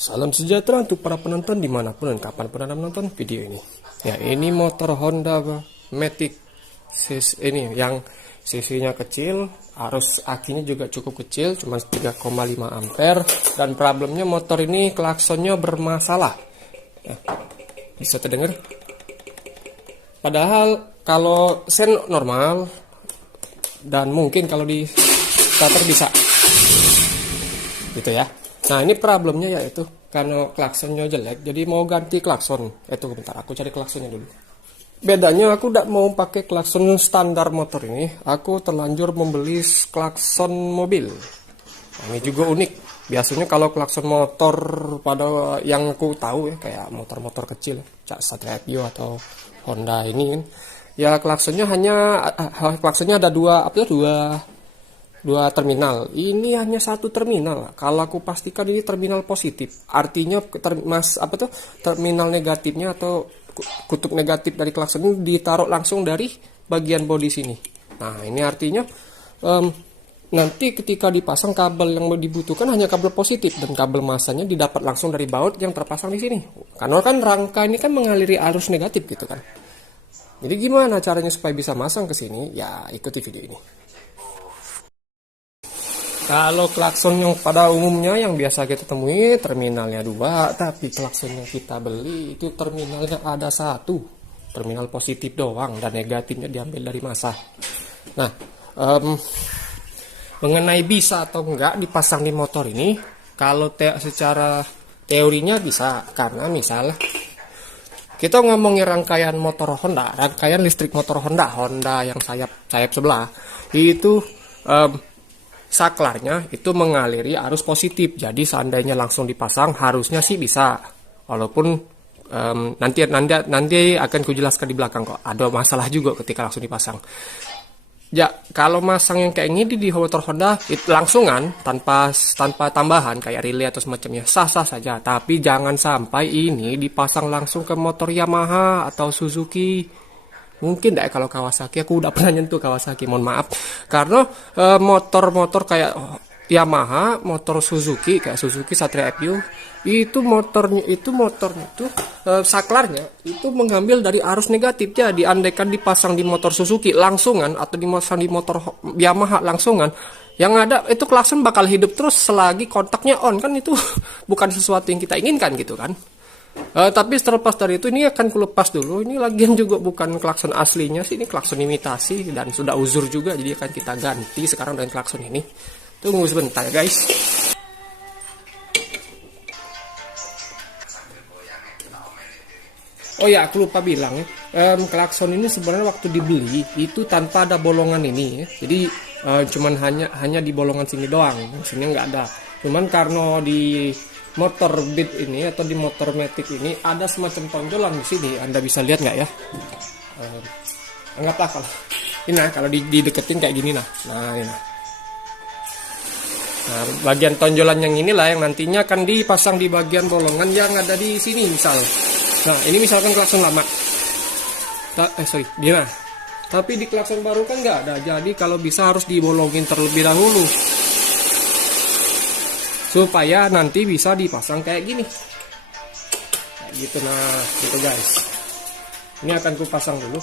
Salam sejahtera untuk para penonton dimanapun dan kapanpun Anda menonton video ini. Ya, ini motor Honda Matic ini yang cc-nya kecil, arus akinya juga cukup kecil, cuma 3,5 ampere, dan problemnya motor ini klaksonnya bermasalah. Ya, bisa terdengar? Padahal kalau sen normal dan mungkin kalau di starter bisa, gitu ya. Nah, ini problemnya yaitu karena klaksonnya jelek, jadi mau ganti klakson. Bentar, aku cari klaksonnya dulu. Bedanya aku tidak mau pakai klakson standar motor ini, aku terlanjur membeli klakson mobil. Nah, ini juga unik. Biasanya kalau klakson motor pada yang aku tahu ya, kayak motor-motor kecil, Satria Epio atau Honda ini kan, ya klaksonnya ada dua terminal. Ini hanya satu terminal. Kalau aku pastikan ini terminal positif, artinya terminal negatifnya atau kutub negatif dari klakson ini ditaruh langsung dari bagian bodi sini. Nah, ini artinya nanti ketika dipasang, kabel yang dibutuhkan hanya kabel positif, dan kabel masanya didapat langsung dari baut yang terpasang di sini. Karena kan rangka ini kan mengaliri arus negatif gitu kan. Jadi gimana caranya supaya bisa masang ke sini? Ya, ikuti video ini. Kalau klakson yang pada umumnya yang biasa kita temui terminalnya 2, tapi klakson yang kita beli itu terminalnya ada 1, terminal positif doang, dan negatifnya diambil dari masa. Nah, mengenai bisa atau enggak dipasang di motor ini, kalau secara teorinya bisa, karena misal kita ngomongin rangkaian motor Honda, rangkaian listrik motor Honda yang sayap sebelah itu, saklarnya itu mengaliri arus positif. Jadi seandainya langsung dipasang harusnya sih bisa, walaupun nanti akan kujelaskan di belakang kok ada masalah juga ketika langsung dipasang. Ya, kalau masang yang kayak ini di motor Honda itu langsungan tanpa tambahan kayak relay atau semacamnya sah-sah saja, tapi jangan sampai ini dipasang langsung ke motor Yamaha atau Suzuki. Mungkin deh kalau Kawasaki, aku udah pernah nyentuh Kawasaki, mohon maaf. Karena motor-motor kayak Yamaha, motor Suzuki kayak Suzuki Satria Epio, itu motornya itu saklarnya itu mengambil dari arus negatif. Jadi andaikan dipasang di motor Suzuki langsungan atau dipasang di motor Yamaha langsungan, yang ada itu klakson bakal hidup terus selagi kontaknya on, kan itu bukan sesuatu yang kita inginkan gitu kan. Tapi terlepas dari itu, ini akan kulepas dulu. Ini lagian juga bukan klakson aslinya sih, ini klakson imitasi dan sudah uzur juga, jadi akan kita ganti sekarang dengan klakson ini. Tunggu sebentar ya guys. Oh ya, aku lupa bilang ya, klakson ini sebenarnya waktu dibeli itu tanpa ada bolongan ini ya. Jadi cuman hanya di bolongan sini doang, sini nggak ada. Cuman karena di motor Beat ini atau di motor Matic ini ada semacam tonjolan di sini, Anda bisa lihat nggak ya? Anggaplah kalau dideketin kayak gini nah ini. Nah, bagian tonjolan yang inilah yang nantinya akan dipasang di bagian bolongan yang ada di sini misal. Nah, ini misalkan klakson lama. Tapi di klakson baru kan nggak ada. Jadi kalau bisa harus dibolongin terlebih dahulu, supaya nanti bisa dipasang kayak gini. Kayak gitu, nah gitu guys. Ini akan ku pasang dulu.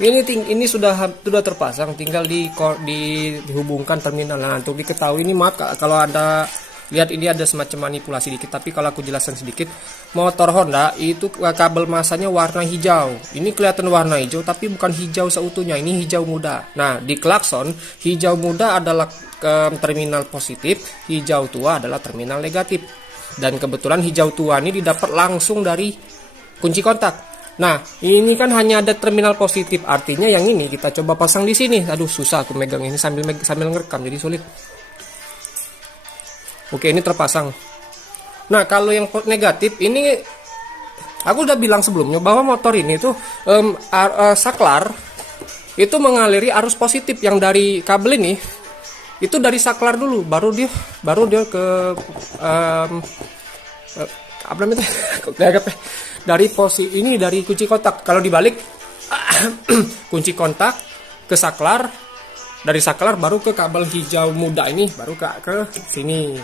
Ini sudah terpasang, tinggal dihubungkan terminal. Nah, untuk diketahui ini, maaf kalau ada lihat ini ada semacam manipulasi dikit, tapi kalau aku jelaskan sedikit, motor Honda itu kabel masanya warna hijau. Ini kelihatan warna hijau, tapi bukan hijau seutuhnya, ini hijau muda. Nah, di klakson, hijau muda adalah terminal positif, hijau tua adalah terminal negatif. Dan kebetulan hijau tua ini didapat langsung dari kunci kontak. Nah, ini kan hanya ada terminal positif, artinya yang ini kita coba pasang di sini. Aduh, susah aku megang ini sambil ngerekam, jadi sulit. Oke, ini terpasang. Nah, kalau yang negatif ini, aku udah bilang sebelumnya bahwa motor ini tuh saklar itu mengaliri arus positif yang dari kabel ini. Itu dari saklar dulu, baru dia ke apa namanya? Dari posisi ini, dari kunci kontak. Kalau dibalik kunci kontak ke saklar, dari saklar baru ke kabel hijau muda ini, baru ke sini.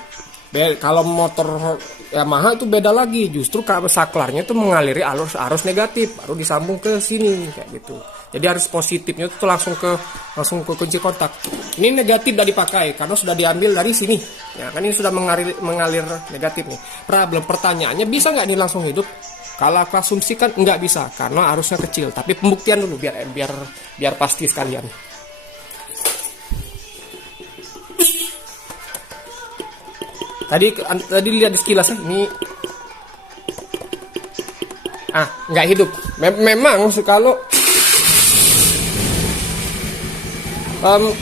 Kalau motor Yamaha itu beda lagi, justru kabel saklarnya itu mengaliri arus negatif, baru disambung ke sini kayak gitu. Jadi arus positifnya itu langsung ke kunci kontak. Ini negatif tidak dipakai karena sudah diambil dari sini. Ya kan ini sudah mengalir negatif nih. Pertanyaannya bisa nggak ini langsung hidup? Kalau aku asumsikan nggak bisa karena arusnya kecil. Tapi pembuktian dulu biar pasti sekalian. Tadi lihat di sekilas ini nggak hidup. Memang kalau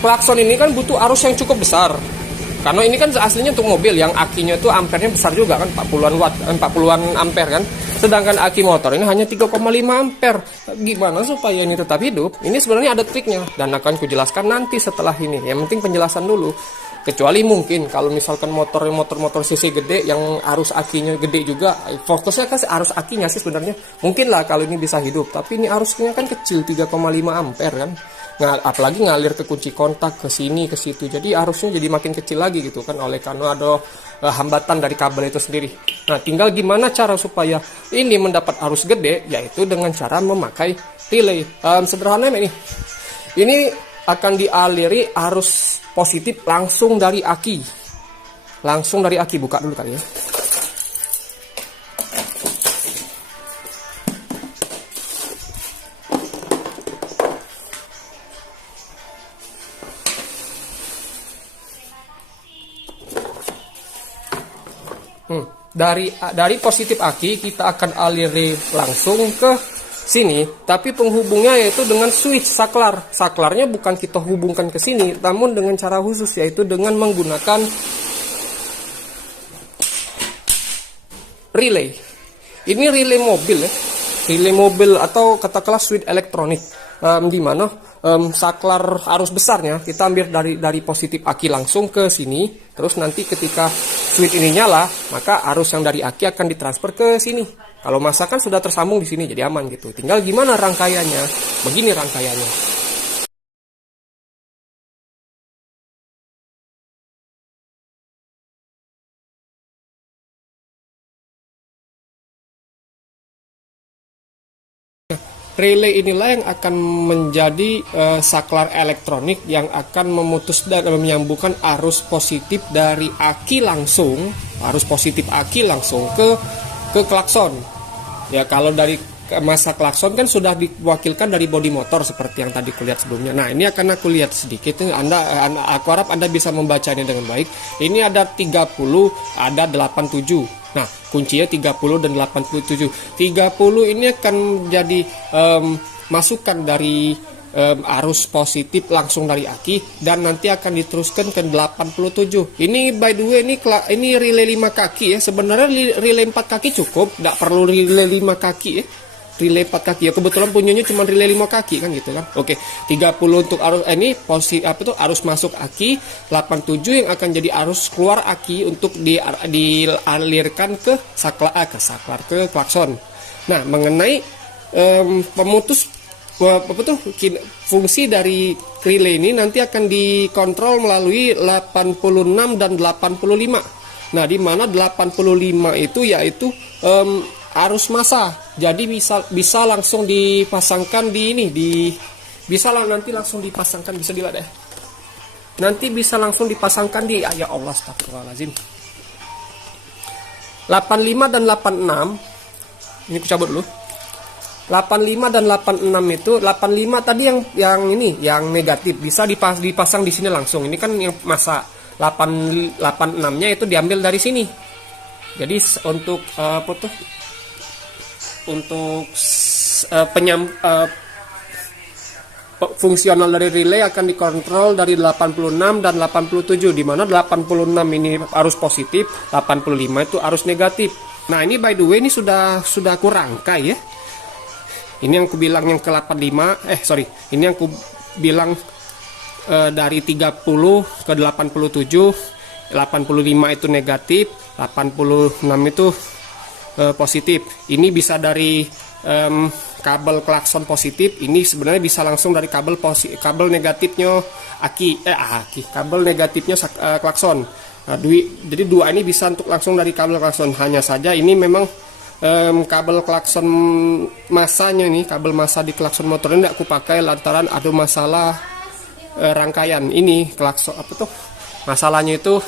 klakson ini kan butuh arus yang cukup besar. Karena ini kan aslinya untuk mobil yang akinya itu ampernya besar juga kan, 40-an watt, 40-an ampere kan. Sedangkan aki motor ini hanya 3,5 ampere. Gimana supaya ini tetap hidup? Ini sebenarnya ada triknya dan akan kujelaskan nanti setelah ini. Yang penting penjelasan dulu. Kecuali mungkin kalau misalkan motor cc gede yang arus akinya gede juga, fokusnya kan arus akinya sih sebenarnya. Mungkin lah kalau ini bisa hidup, tapi ini arusnya kan kecil 3,5 ampere kan. Apalagi ngalir ke kunci kontak ke sini ke situ. Jadi arusnya jadi makin kecil lagi gitu kan karena ada hambatan dari kabel itu sendiri. Nah, tinggal gimana cara supaya ini mendapat arus gede, yaitu dengan cara memakai relay. Sederhana ini. Ini akan dialiri arus positif langsung dari aki. Buka dulu kali ya. Dari positif aki kita akan aliri langsung ke sini, tapi penghubungnya yaitu dengan switch saklar. Saklarnya bukan kita hubungkan ke sini, namun dengan cara khusus, yaitu dengan menggunakan relay. Ini relay mobil ya, relay mobil atau katakanlah switch elektronik. Di mana saklar arus besarnya kita ambil dari positif aki langsung ke sini, terus nanti ketika switch ini nyala, maka arus yang dari aki akan ditransfer ke sini. Kalau masa kan sudah tersambung di sini, jadi aman gitu. Tinggal gimana rangkaiannya? Begini rangkaiannya. Relay inilah yang akan menjadi saklar elektronik yang akan memutus dan menyambungkan arus positif dari aki langsung, ke klakson. Ya, kalau dari masa klakson kan sudah diwakilkan dari bodi motor seperti yang tadi kulihat sebelumnya. Nah, ini akan aku lihat sedikit. Aku harap Anda bisa membacanya dengan baik. Ini ada 30, ada 87. Nah, kuncinya 30 dan 87. 30 ini akan jadi masukan dari arus positif langsung dari aki dan nanti akan diteruskan ke 87. Ini by the way ini relay 5 kaki ya. Sebenarnya relay 4 kaki cukup, tidak perlu relay 5 kaki ya. Relay 4 kaki ya, kebetulan punyanya cuma relay 5 kaki kan gitu kan. Oke, 30 untuk arus arus masuk aki, 87 yang akan jadi arus keluar aki untuk dialirkan ke saklar ke klakson. Nah, mengenai fungsi dari relay ini nanti akan dikontrol melalui 86 dan 85. Nah, di mana 85 itu yaitu arus massa. Jadi bisa langsung dipasangkan nanti langsung dipasangkan, bisa dilihat ya. Nanti bisa langsung dipasangkan ya Allah, astagfirullahaladzim. 85 dan 86 ini aku cabut dulu. 85 dan 86 itu 85 tadi yang negatif bisa dipasang di sini langsung. Ini kan yang massa. 86-nya itu diambil dari sini. Jadi untuk fungsional dari relay akan dikontrol dari 86 dan 87, di mana 86 ini arus positif, 85 itu arus negatif. Nah, ini by the way ini sudah aku rangkai ya. Ini yang aku bilang yang ke 85, ini yang aku bilang dari 30 ke 87, 85 itu negatif, 86 itu positif. Ini bisa dari kabel klakson positif ini sebenarnya bisa langsung dari kabel negatifnya kabel negatifnya klakson. Nah, jadi dua ini bisa untuk langsung dari kabel klakson. Hanya saja ini memang kabel klakson masanya nih, kabel masa di klakson motor ini tidak aku pakai lantaran ada masalah rangkaian ini klakson masalahnya itu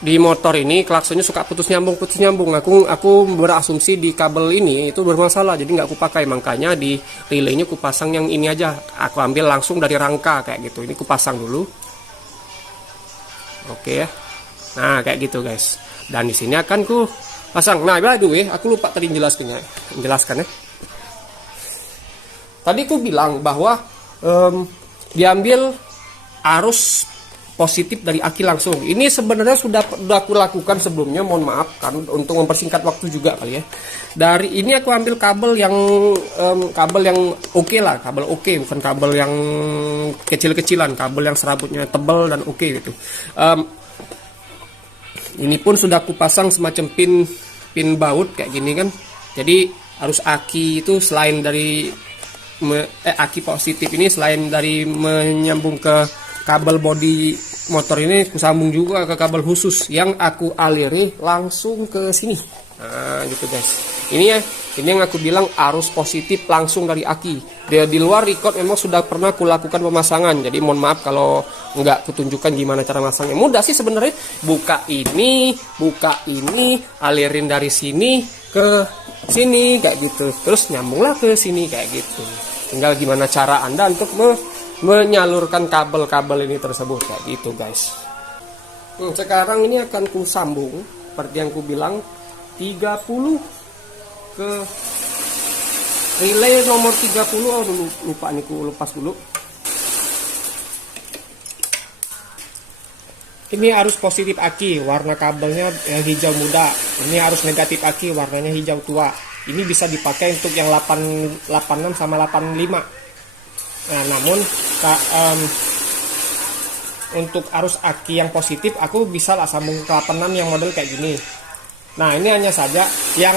di motor ini klaksonnya suka putus nyambung. Aku berasumsi di kabel ini itu bermasalah, jadi nggak aku pakai. Makanya di relaynya aku pasang yang ini aja. Aku ambil langsung dari rangka kayak gitu. Ini aku pasang dulu. Oke ya. Nah kayak gitu guys. Dan di sini akan ku pasang. Nah by the way, aku lupa tadi menjelaskannya. Tadi aku bilang bahwa diambil arus positif dari aki langsung. Ini sebenarnya sudah aku lakukan sebelumnya, mohon maaf kan untuk mempersingkat waktu juga kali ya. Dari ini aku ambil kabel yang oke lah, kabel oke, bukan kabel yang kecil-kecilan, kabel yang serabutnya tebal dan oke gitu. Ini pun sudah aku pasang semacam pin baut kayak gini kan. Jadi arus aki itu selain dari aki positif ini selain dari menyambung ke kabel bodi motor ini, aku sambung juga ke kabel khusus yang aku aliri langsung ke sini. Nah gitu guys, ini yang aku bilang arus positif langsung dari aki. Di luar record memang sudah pernah aku lakukan pemasangan, jadi mohon maaf kalau nggak kutunjukkan gimana cara masangnya. Mudah sih sebenarnya, buka ini, alirin dari sini ke sini kayak gitu, terus nyambunglah ke sini kayak gitu. Tinggal gimana cara Anda untuk menyalurkan kabel-kabel ini tersebut kayak gitu guys. Sekarang ini akan ku sambung seperti yang ku bilang 30 ke relay nomor 30. Dulu lupa nih, ku lepas dulu. Ini arus positif aki, warna kabelnya yang hijau muda. Ini arus negatif aki, warnanya hijau tua. Ini bisa dipakai untuk yang 86 sama 85. Nah, namun untuk arus aki yang positif aku bisa lah sambung ke 86 yang model kayak gini. Nah, ini hanya saja yang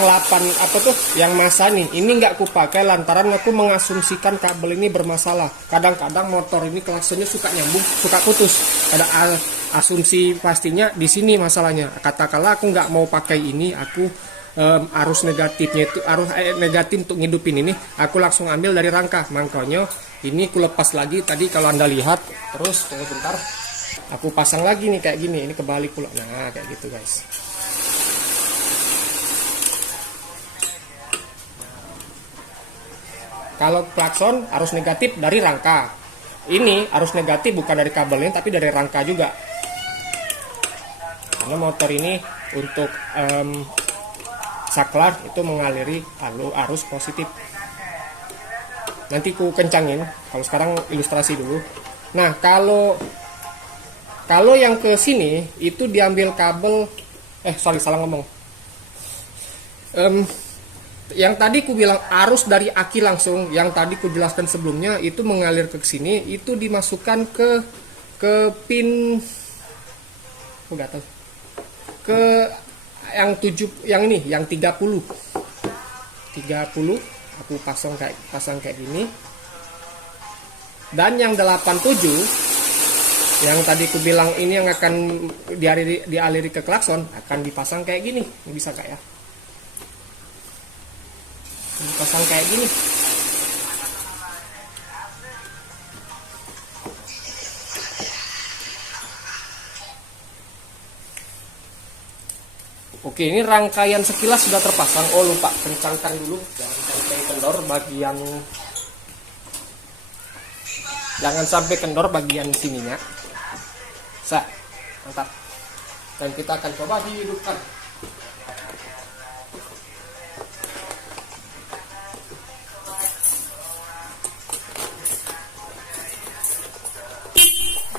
yang masa nih, ini nggak aku pakai lantaran aku mengasumsikan kabel ini bermasalah. Kadang-kadang motor ini klaksonnya suka nyambung, suka putus. Ada asumsi pastinya di sini masalahnya. Katakanlah aku nggak mau pakai ini, aku arus negatifnya itu negatif untuk ngidupin ini aku langsung ambil dari rangka. Makanya ini aku lepas lagi tadi kalau Anda lihat, terus tunggu bentar aku pasang lagi nih kayak gini, ini kebalik pula. Nah kayak gitu guys. Kalau klakson arus negatif dari rangka, ini arus negatif bukan dari kabelnya tapi dari rangka juga, karena motor ini untuk saklar itu mengaliri arus positif. Nanti ku kencangin, kalau sekarang ilustrasi dulu. Nah, kalau yang ke sini itu diambil kabel salah ngomong. Yang tadi ku bilang arus dari aki langsung, yang tadi ku jelaskan sebelumnya itu mengalir ke sini, itu dimasukkan ke pin ke yang 7, yang ini, yang 30 aku pasang kayak gini. Dan yang 87 yang tadi aku bilang ini yang akan dialiri ke klakson akan dipasang kayak gini. Ini bisa kayak ya, dipasang kayak gini. Oke, ini rangkaian sekilas sudah terpasang. Oh lupa, kencangkan dulu, jangan sampai kendor bagian sininya. Mantap. Dan kita akan coba dihidupkan.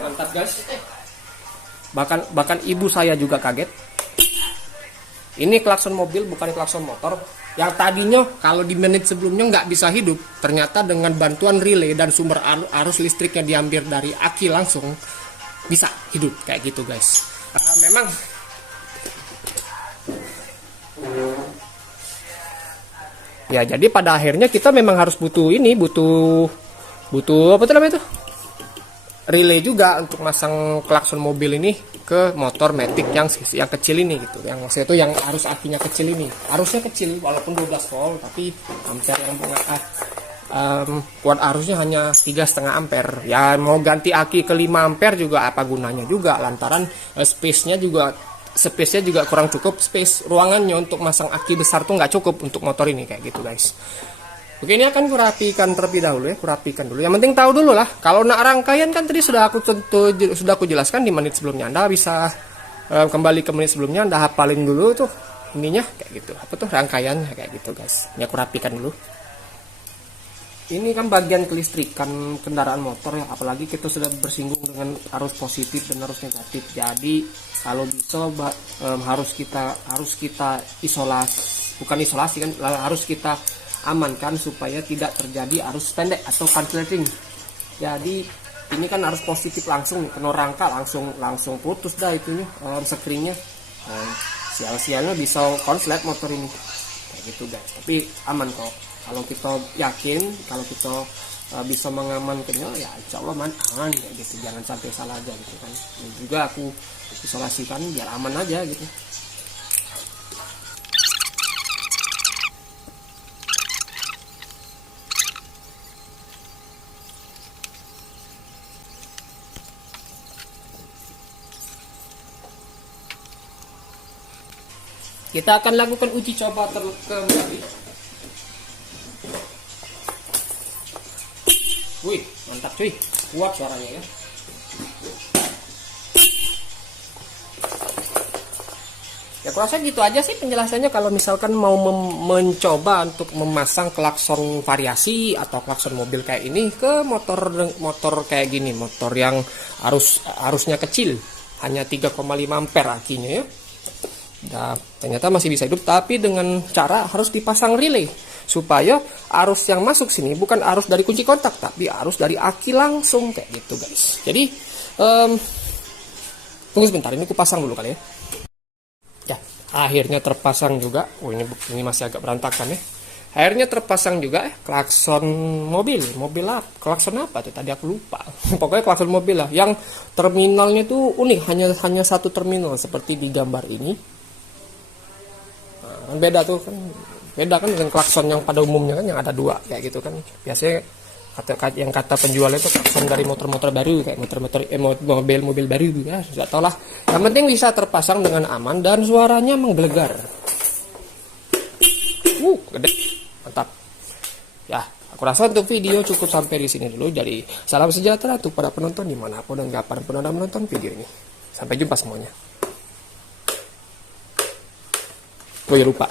Mantap guys. Bahkan ibu saya juga kaget. Ini klakson mobil bukan klakson motor. Yang tadinya kalau di menit sebelumnya nggak bisa hidup, ternyata dengan bantuan relay dan sumber arus listriknya diambil dari aki langsung bisa hidup kayak gitu guys. Memang Ya, jadi pada akhirnya kita memang harus butuh butuh apa tuh namanya tuh? Relay juga untuk masang klakson mobil ini ke motor matic yang kecil ini gitu. Yang maksudnya itu yang arus akinya kecil ini. Arusnya kecil walaupun 12 volt, tapi ampere yang kuat arusnya hanya 3,5 ampere. Ya mau ganti aki ke 5 ampere juga apa gunanya juga, lantaran space-nya juga kurang cukup, space ruangannya untuk masang aki besar tuh nggak cukup untuk motor ini kayak gitu guys. Oke, ini akan kurapikan terlebih dahulu ya, kurapikan dulu. Yang penting tahu dulu lah, kalau nak rangkaian kan tadi sudah aku jelaskan di menit sebelumnya. Anda bisa kembali ke menit sebelumnya, Anda hafalin dulu tuh ininya kayak gitu. Apa tuh rangkaiannya kayak gitu guys. Ini aku rapikan dulu. Ini kan bagian kelistrikan kendaraan motor ya, apalagi kita sudah bersinggung dengan arus positif dan arus negatif. Jadi kalau bisa harus kita isolasi kan, harus kita amankan supaya tidak terjadi arus pendek atau konsleting. Jadi ini kan arus positif langsung kena rangka, langsung putus dah itunya sekringnya. Sial-sialnya bisa konslet motor ini kayak gitu guys. Tapi aman kok. Kalau kita yakin, kalau kita bisa mengamankannya, ya insya Allah aman kayak gitu. Jangan sampai salah aja gitu kan. Dan juga aku isolasikan biar aman aja gitu. Kita akan lakukan uji coba kembali. Wih, mantap cuy, kuat suaranya ya. Ya kurasa gitu aja sih penjelasannya. Kalau misalkan mau mencoba untuk memasang klakson variasi atau klakson mobil kayak ini ke motor kayak gini, motor yang arusnya kecil, hanya 3,5 ampere akinya ya. Nah, ternyata masih bisa hidup, tapi dengan cara harus dipasang relay supaya arus yang masuk sini bukan arus dari kunci kontak, tapi arus dari aki langsung kayak gitu guys. Jadi tunggu sebentar, ini aku pasang dulu kali ya. Ya, akhirnya terpasang juga. Oh, ini masih agak berantakan ya. Akhirnya terpasang juga klakson mobil apa? Klakson apa tuh? Tadi aku lupa. Pokoknya klakson mobil lah. Yang terminalnya tuh unik, hanya satu terminal seperti di gambar ini. Nah, beda kan dengan klakson yang pada umumnya kan yang ada dua kayak gitu kan. Biasanya yang kata penjual itu klakson dari motor-motor baru, kayak mobil baru ya, sudah tau lah. Yang penting bisa terpasang dengan aman dan suaranya menggelegar. Gede, mantap. Ya, aku rasa untuk video cukup sampai di sini dulu. Jadi salam sejahtera untuk para penonton dimanapun dan kapanpun Anda menonton video ini. Sampai jumpa semuanya. Oh ya lupa.